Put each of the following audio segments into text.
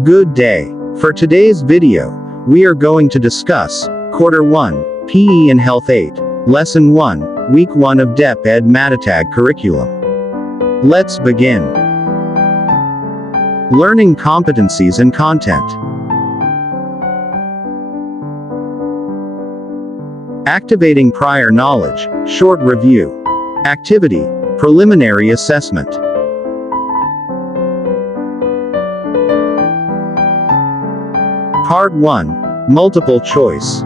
Good day. For today's video, we are going to discuss Quarter 1, PE and Health 8, Lesson 1, Week 1 of Deped Matatag curriculum. Let's begin. Learning competencies and content. Activating prior knowledge, short review. Activity, preliminary assessment. Part 1, multiple choice.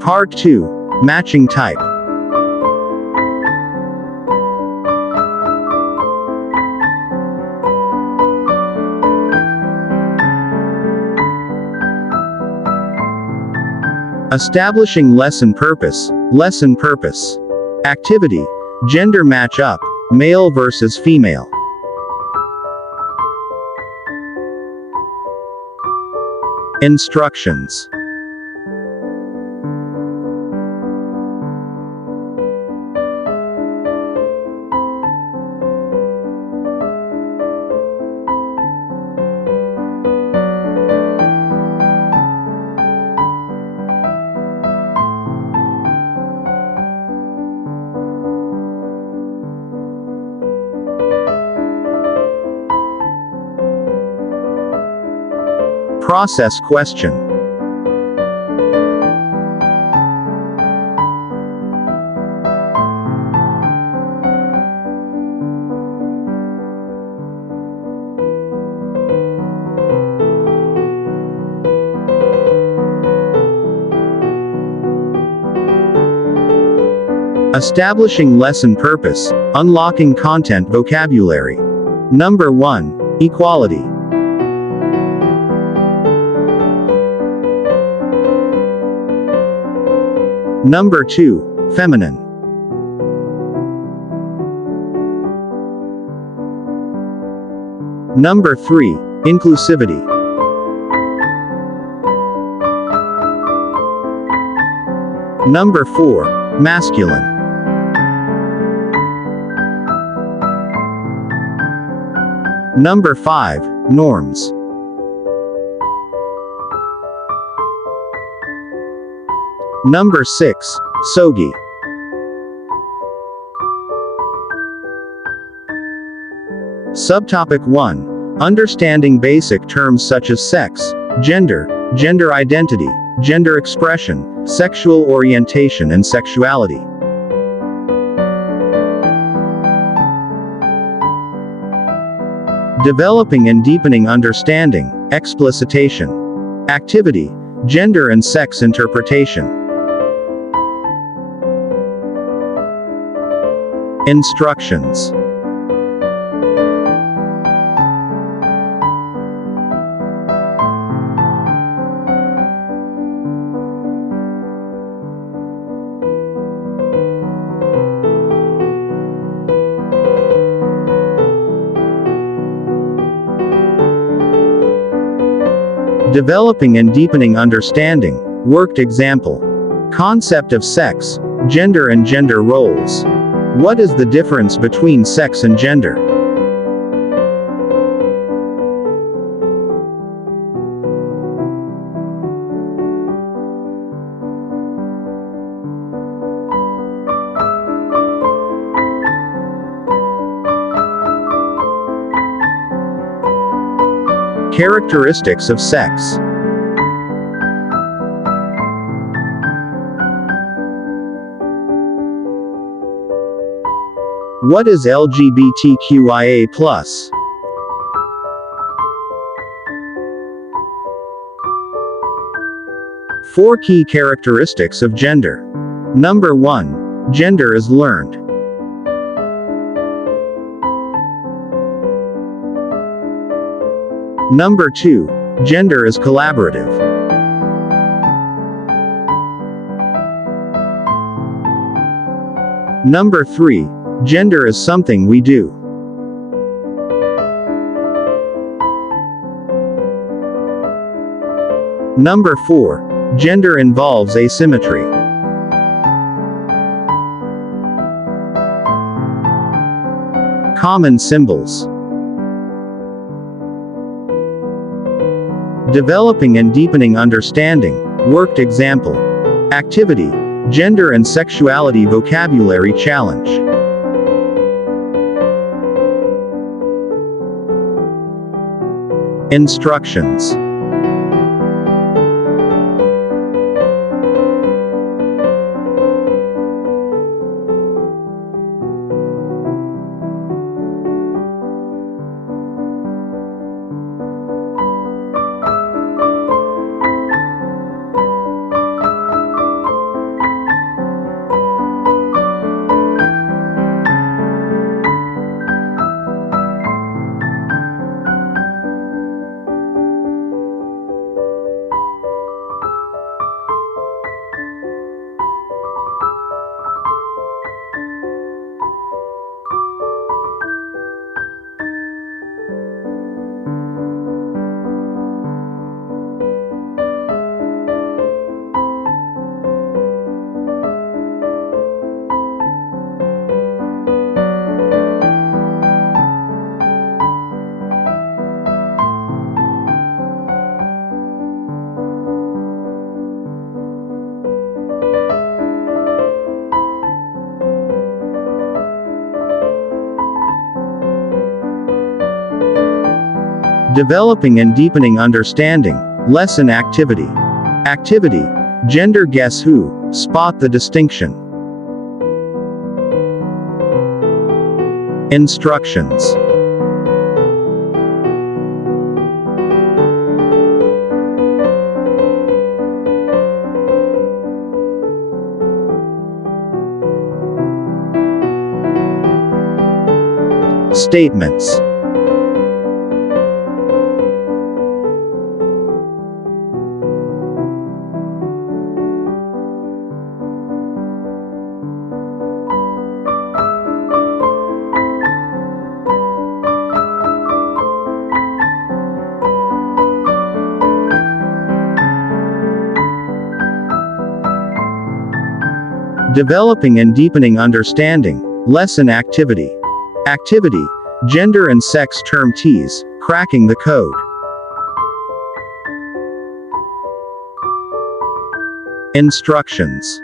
Part 2, matching type. Establishing lesson purpose. Lesson purpose. Activity, gender match up, male versus female. Instructions. Process question. Establishing lesson purpose, unlocking content vocabulary. Number 1, equality. Number 2, feminine. Number 3, inclusivity. Number 4, masculine. Number 5, norms. Number 6, Sogi. Subtopic 1, understanding basic terms such as sex, gender, gender identity, gender expression, sexual orientation and sexuality. Developing and deepening understanding, explicitation. Activity, gender and sex interpretation. Instructions. Developing and deepening understanding, worked example. Concept of sex, gender and gender roles. What is the difference between sex and gender? Characteristics of sex. What is LGBTQIA+? Four key characteristics of gender. Number 1. Gender is learned. Number 2. Gender is collaborative. Number 3. Gender is something we do. Number 4. Gender involves asymmetry. Common symbols. Developing and deepening understanding. Worked example. Activity. Gender and sexuality vocabulary challenge. Instructions. Developing and deepening understanding. Lesson activity. Activity. Gender guess who. Spot the distinction. Instructions. Statements. Developing and deepening understanding. Lesson activity. Activity. Gender and sex term tease. Cracking the code. Instructions.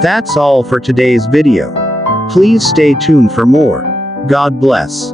That's all for today's video. Please stay tuned for more. God bless.